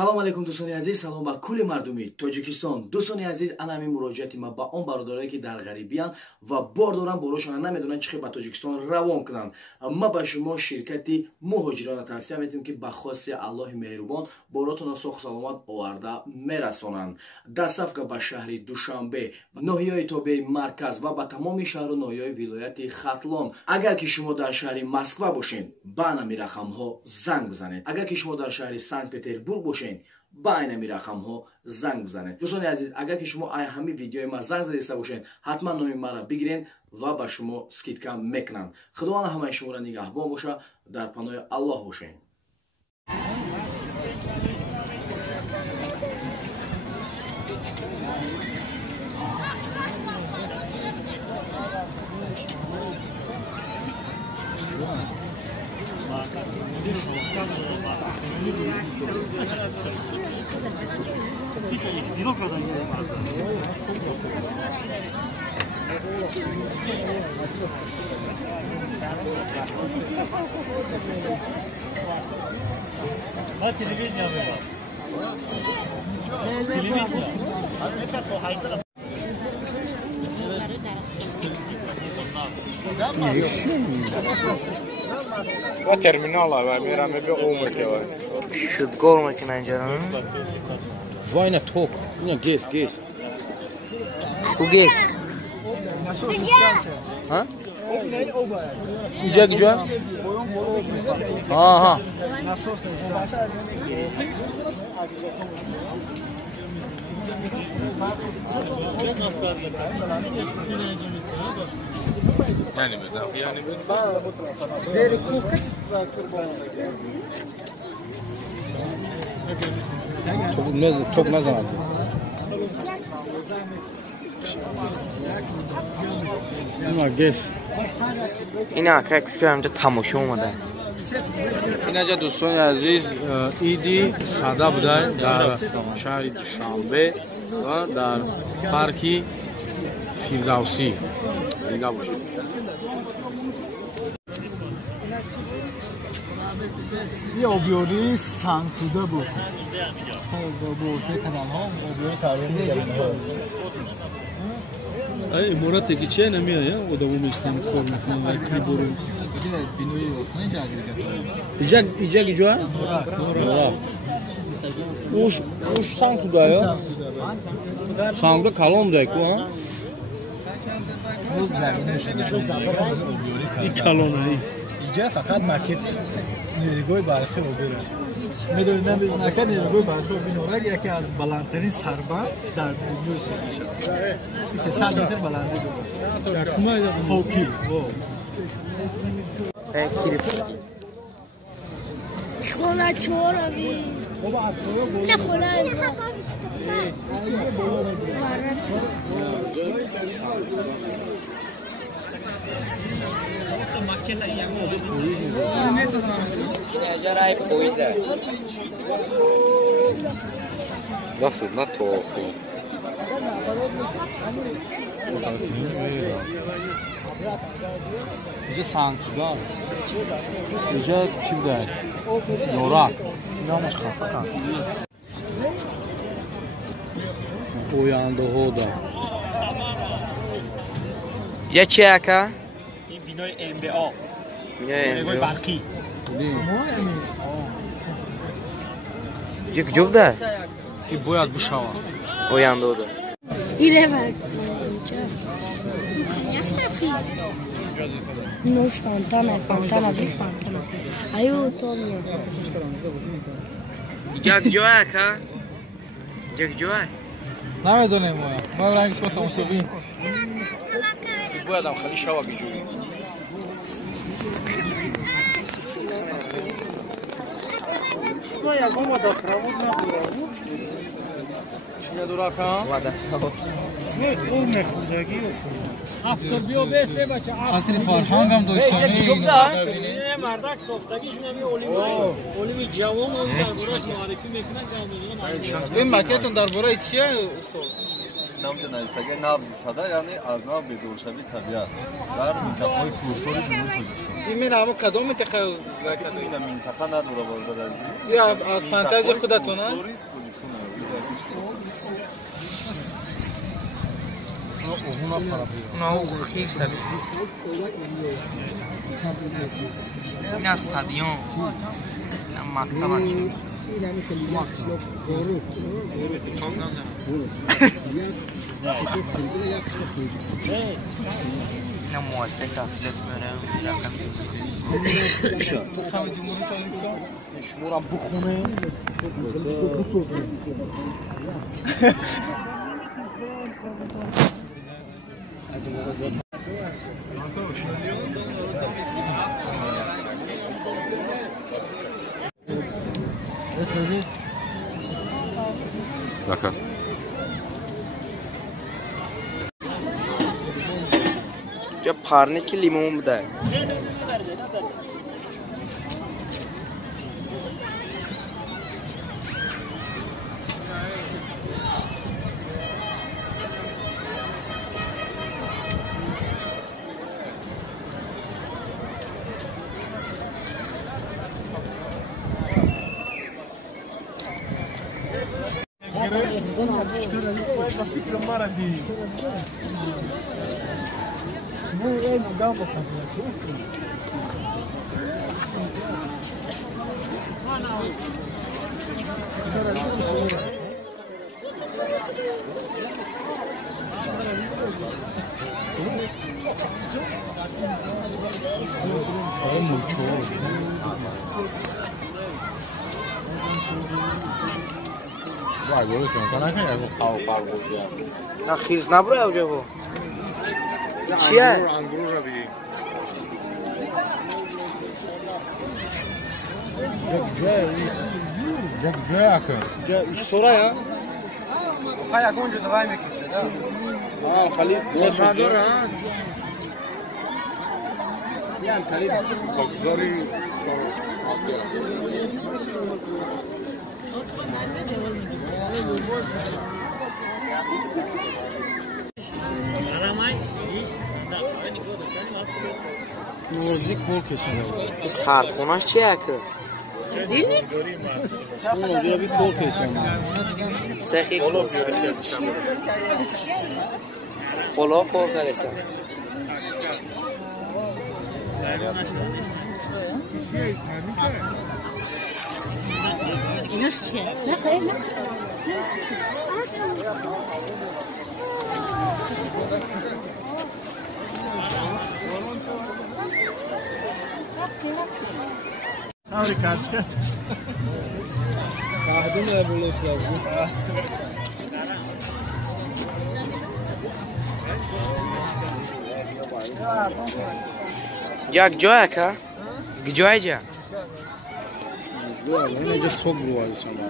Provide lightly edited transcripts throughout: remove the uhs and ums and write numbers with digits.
салом алейкум дӯстони азиз, салом ба кулли мардуми Тоҷикистон. Дӯстони азиз, анами муроҷиати ма ба он бародарое ки дар ғарибиянд ва бор доранд борошона намедонанд чӣ ба Тоҷикистон равон кунанд. Ма ба шумо ширкати муҳоҷирона тавсия метиҳем ки ба хоси Аллоҳи меҳрубон боротонро соҳ саломат оварда мерасонанд. Дастсафка ба шаҳри Душанбе, ноҳияҳои тобеи марказ ва ба тамоми шаҳру ноҳияҳои вилояти Хатлон. Агар ки шумо дар шаҳри Москва бошед, ба анами рақамҳо занг бизанед. Агар ки шумо дар шаҳри Санкт-Петербург бошед, ба айнами рақамҳо занг бизанед. дӯстони азиз, агар ки шумо ай ҳамин видеои ма занг задиста бошед, ҳатман номи маро бигирен ва ба шумо скидка мекунанд. Худованд ҳамаи шуморо нигаҳбон боша, дар паноҳи Аллоҳ бошед. با ترمینال و میرم به اومه که شد گرمه که ننجرم وای نه توک نه گیس او گیس ها اینجا کجا آها yani mesela yani çok ne zaman اینا که کجا همجا تماشا اومده اینجا دوستان عزیز ایدی ساده بوده در شهر دوشنبه و در پارکی فیردوسی دیگه باشید یه آبیاری سنگ‌کوده بود با کنال‌ها آبیاری تاریخی ای امارات دیگه چه نمیاد یا آدمو میستن کار میکنن و کی برو بینوی وقتی اینجا کجا اوش سنگ‌کوده یا سنگ‌کوده کلام ده کو ها خوب زمینش نشون این کلانه ای اینجا فقط مارکت نیروگاه برقی آبیاره میدونید مارکت نیروگاه برقی آبیاره یکی از بلندترین سربند در دنیا میشه 300 متر بلندی داره در کمای در خوکی کلیپسکی خونه چورابی نه خونه جرای پویزه Nasıl ne tuhaf اینجا سنگ‌کوده اینجا چی بوده؟ نورک اینا مشخصه uyandı o da. یا چی اکا؟ این بینای MBA بینای برقی اینجا کجا بوده؟ این باید بشوه. اوyandı o da ایره بر خیلی است اخی نوش فانتانا بی فانتانا ایو تو میاد اینجا کجا اکا؟ اینجا کجا؟ نمیدونیم ما رنگ اسم تمسوبین باید هم خیلی شوه بجوری. no ya como da kramut na kuramu چیه دورا کن؟ اون نخودگی هفتاد بیا بسته بچه قصر فرهنگ هم دوستانی این مردک ساختگیش نمی اولیوی جوان اون در براش معرفی میکنن این مکتون در برای چیه؟ نمیدونم سگه نبض صدا یعنی از ناب بدورشوی طبیعت در منطقه کورسور جنوب خوزستان این همه کدوم منطقه این منطقه نداره بازار از یا از فانتزی خودتونه؟ اونا خیلی سبیل این از استادیوم این مکتب هست این مواسه تحصیلت بره رقم تو خواهی جمهوری تا این سال؟ شمورم بخونه D'accord. या फाड़ने की लीमों में है ना खीस ना बुरा हो जाए वो चिया सोरा या खाया कौन जो दवाई में किसे दा हाँ खाली Sador ha. Yani tabii bakzori نوزی کول کشیده بود سرخونش چیه که؟ اون بیا بی کول کشیده سخی کول خلا کول کرده ایناش چیه؟ نه خیلی نه Havri karşı yatış. Kahve mi böyle lazım? Ya gjoya ka? Gjoya ja? Gjoya, nece sobru var sana.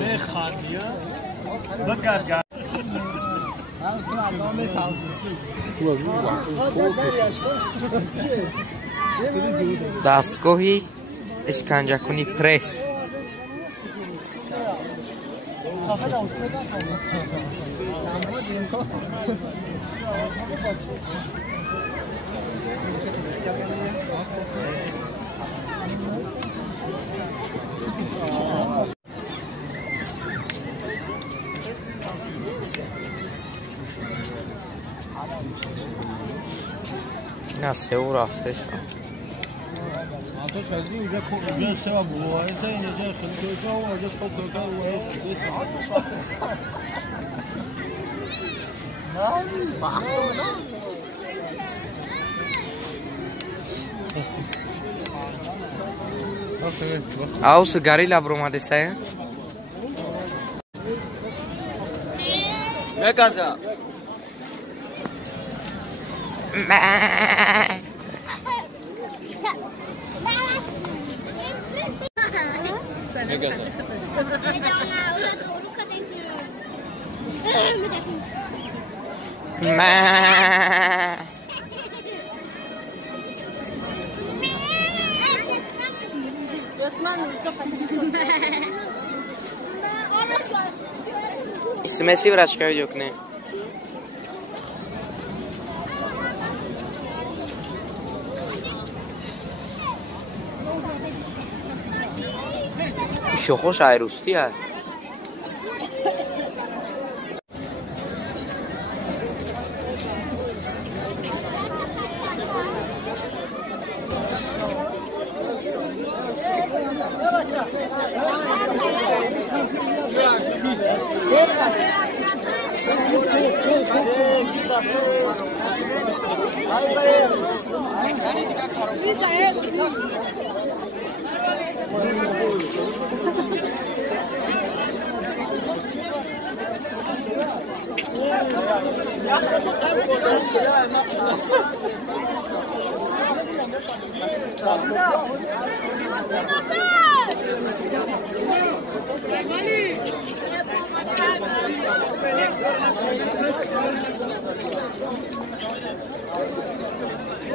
Ne khadiya? Bakar ga. دستگاهی اسکنجه کنی پرس نه سه او رفته استم آتش از اینجا سه و بوایسه اینجا خیلی که و آجا خوب که و او سگاری لبرو اومده سه بکازا Смеси врачка видео не. Еще خوش айрусти а.